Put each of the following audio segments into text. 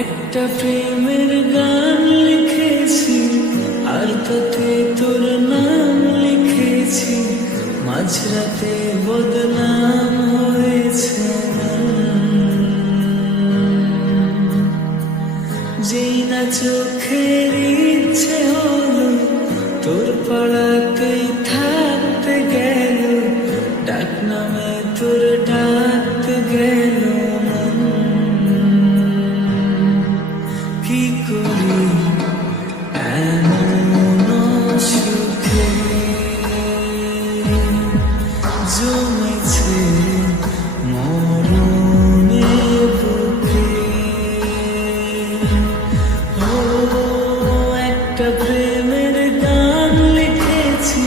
একটা প্রেমের গান লিখেছি, আর তাতে তোর নাম লিখেছি। মাঝরাতে বদনাম হয়েছে যেই না চোখের ইচ্ছে হলো একটা প্রেমের গান লিখেছি,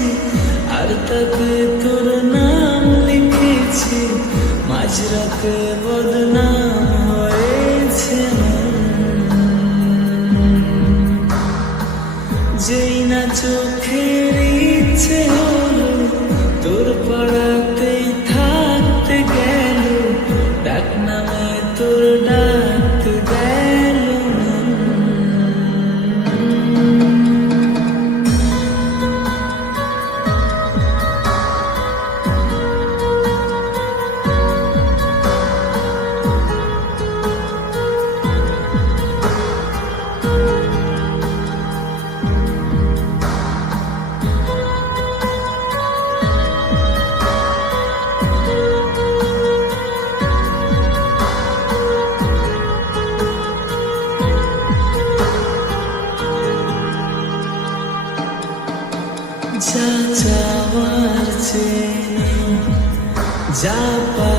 আর তাতে তোর নাম লিখেছি। মাঝরাতে বদনাম হয়েছে যেই না চোখের যা যাওয়ার চেয়ে যা পাওয়ার